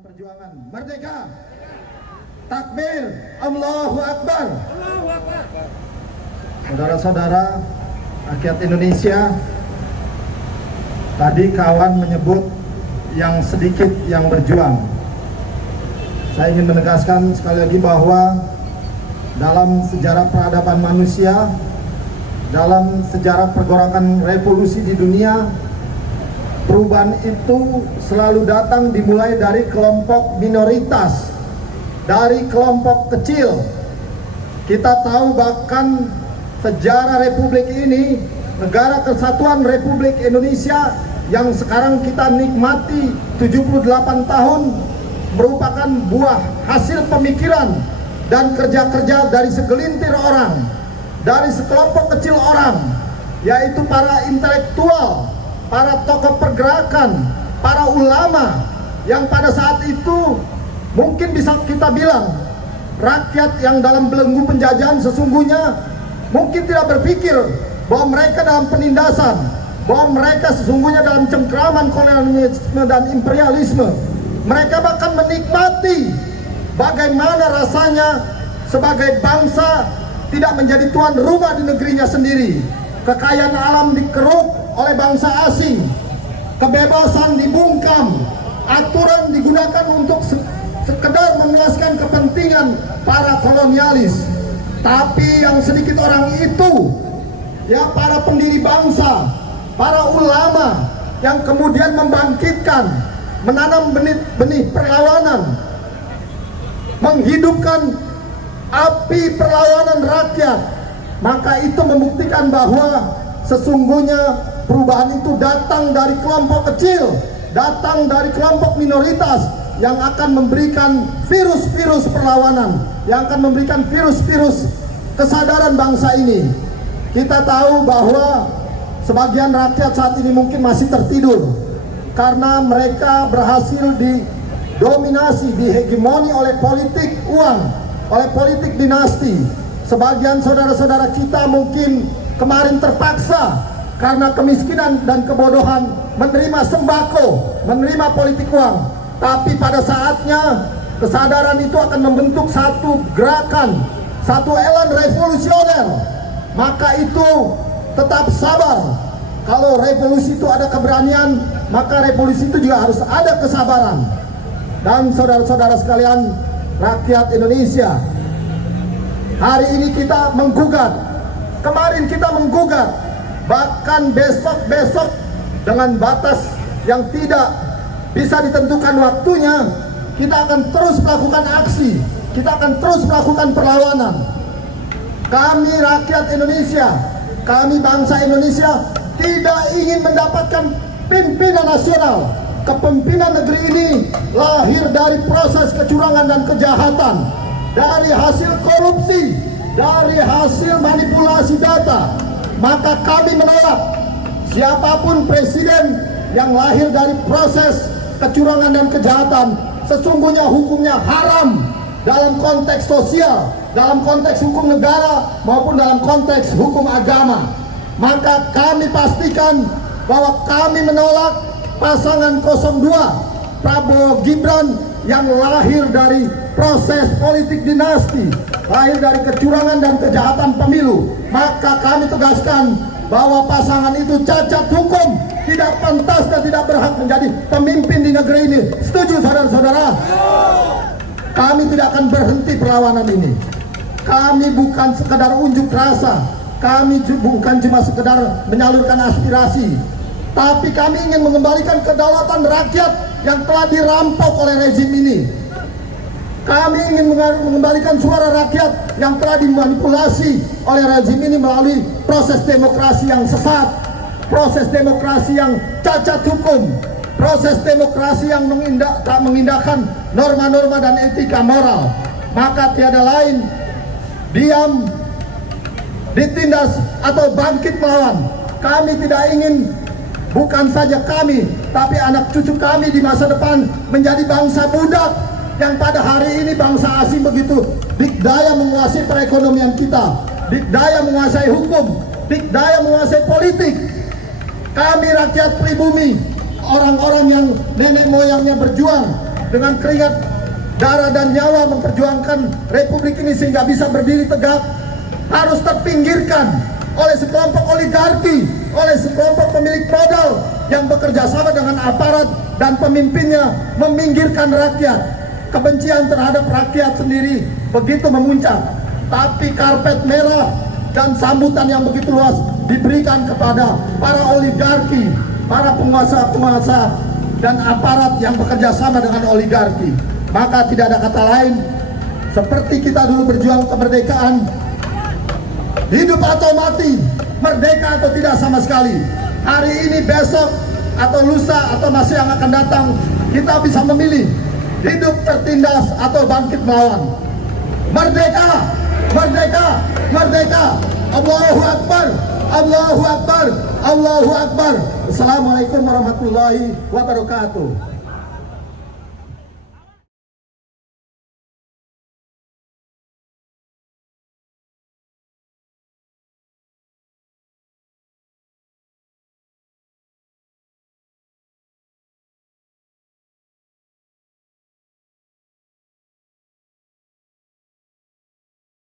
dalam perjuangan merdeka. Takbir, Allahu Akbar. Saudara-saudara rakyat Indonesia, tadi kawan menyebut yang sedikit yang berjuang. Saya ingin menegaskan sekali lagi bahwa dalam sejarah peradaban manusia, dalam sejarah pergerakan revolusi di dunia, perubahan itu selalu datang dimulai dari kelompok minoritas, dari kelompok kecil. Kita tahu bahkan sejarah Republik ini, Negara Kesatuan Republik Indonesia yang sekarang kita nikmati 78 tahun, merupakan buah hasil pemikiran dan kerja-kerja dari segelintir orang, dari sekelompok kecil orang, yaitu para intelektual, para tokoh pergerakan, para ulama yang pada saat itu mungkin bisa kita bilang rakyat yang dalam belenggu penjajahan sesungguhnya mungkin tidak berpikir bahwa mereka dalam penindasan, bahwa mereka sesungguhnya dalam cengkraman kolonialisme dan imperialisme. Mereka bahkan menikmati bagaimana rasanya sebagai bangsa tidak menjadi tuan rumah di negerinya sendiri. Kekayaan alam dikeruk oleh bangsa asing, kebebasan dibungkam, aturan digunakan untuk sekedar memuaskan kepentingan para kolonialis. Tapi yang sedikit orang itu, ya para pendiri bangsa, para ulama yang kemudian membangkitkan, menanam benih perlawanan, menghidupkan api perlawanan rakyat, maka itu membuktikan bahwa sesungguhnya perubahan itu datang dari kelompok kecil, datang dari kelompok minoritas yang akan memberikan virus-virus perlawanan, yang akan memberikan virus-virus kesadaran bangsa ini. Kita tahu bahwa sebagian rakyat saat ini mungkin masih tertidur karena mereka berhasil didominasi, dihegemoni oleh politik uang, oleh politik dinasti. Sebagian saudara-saudara kita mungkin kemarin terpaksa karena kemiskinan dan kebodohan menerima sembako, menerima politik uang. Tapi pada saatnya kesadaran itu akan membentuk satu gerakan, satu elan revolusioner. Maka itu tetap sabar. Kalau revolusi itu ada keberanian, maka revolusi itu juga harus ada kesabaran. Dan saudara-saudara sekalian, rakyat Indonesia, hari ini kita menggugat, kemarin kita menggugat, bahkan besok-besok dengan batas yang tidak bisa ditentukan waktunya, kita akan terus melakukan aksi, kita akan terus melakukan perlawanan. Kami rakyat Indonesia, kami bangsa Indonesia tidak ingin mendapatkan pimpinan nasional. Kepemimpinan negeri ini lahir dari proses kecurangan dan kejahatan, dari hasil korupsi, dari hasil manipulasi data. Maka kami menolak siapapun presiden yang lahir dari proses kecurangan dan kejahatan. Sesungguhnya hukumnya haram dalam konteks sosial, dalam konteks hukum negara maupun dalam konteks hukum agama. Maka kami pastikan bahwa kami menolak pasangan 02 Prabowo Gibran yang lahir dari proses politik dinasti, lahir dari kecurangan dan kejahatan pemilu. Maka kami tegaskan bahwa pasangan itu cacat hukum, tidak pantas dan tidak berhak menjadi pemimpin di negeri ini. Setuju saudara-saudara? Kami tidak akan berhenti perlawanan ini. Kami bukan sekedar unjuk rasa, kami bukan cuma sekedar menyalurkan aspirasi, tapi kami ingin mengembalikan kedaulatan rakyat yang telah dirampok oleh rezim ini. Kami ingin mengembalikan suara rakyat yang telah dimanipulasi oleh rezim ini melalui proses demokrasi yang sesat, proses demokrasi yang cacat hukum, proses demokrasi yang tak mengindahkan norma-norma dan etika moral. Maka tiada lain diam, ditindas atau bangkit melawan. Kami tidak ingin, bukan saja kami, tapi anak cucu kami di masa depan menjadi bangsa budak yang pada hari ini bangsa asing begitu dikdaya menguasai perekonomian kita, dikdaya menguasai hukum, dikdaya menguasai politik. Kami rakyat pribumi, orang-orang yang nenek moyangnya berjuang dengan keringat darah dan nyawa memperjuangkan republik ini sehingga bisa berdiri tegak, harus terpinggirkan oleh sekelompok oligarki, oleh sekelompok pemilik modal yang bekerja sama dengan aparat dan pemimpinnya meminggirkan rakyat. Kebencian terhadap rakyat sendiri begitu memuncak, tapi karpet merah dan sambutan yang begitu luas diberikan kepada para oligarki, para penguasa-penguasa dan aparat yang bekerja sama dengan oligarki. Maka tidak ada kata lain, seperti kita dulu berjuang kemerdekaan, hidup atau mati, merdeka atau tidak sama sekali. Hari ini, besok, atau lusa, atau masa yang akan datang, kita bisa memilih hidup tertindas atau bangkit melawan. Merdeka, merdeka, merdeka. Allahu Akbar, Allahu Akbar, Allahu Akbar. Assalamualaikum warahmatullahi wabarakatuh.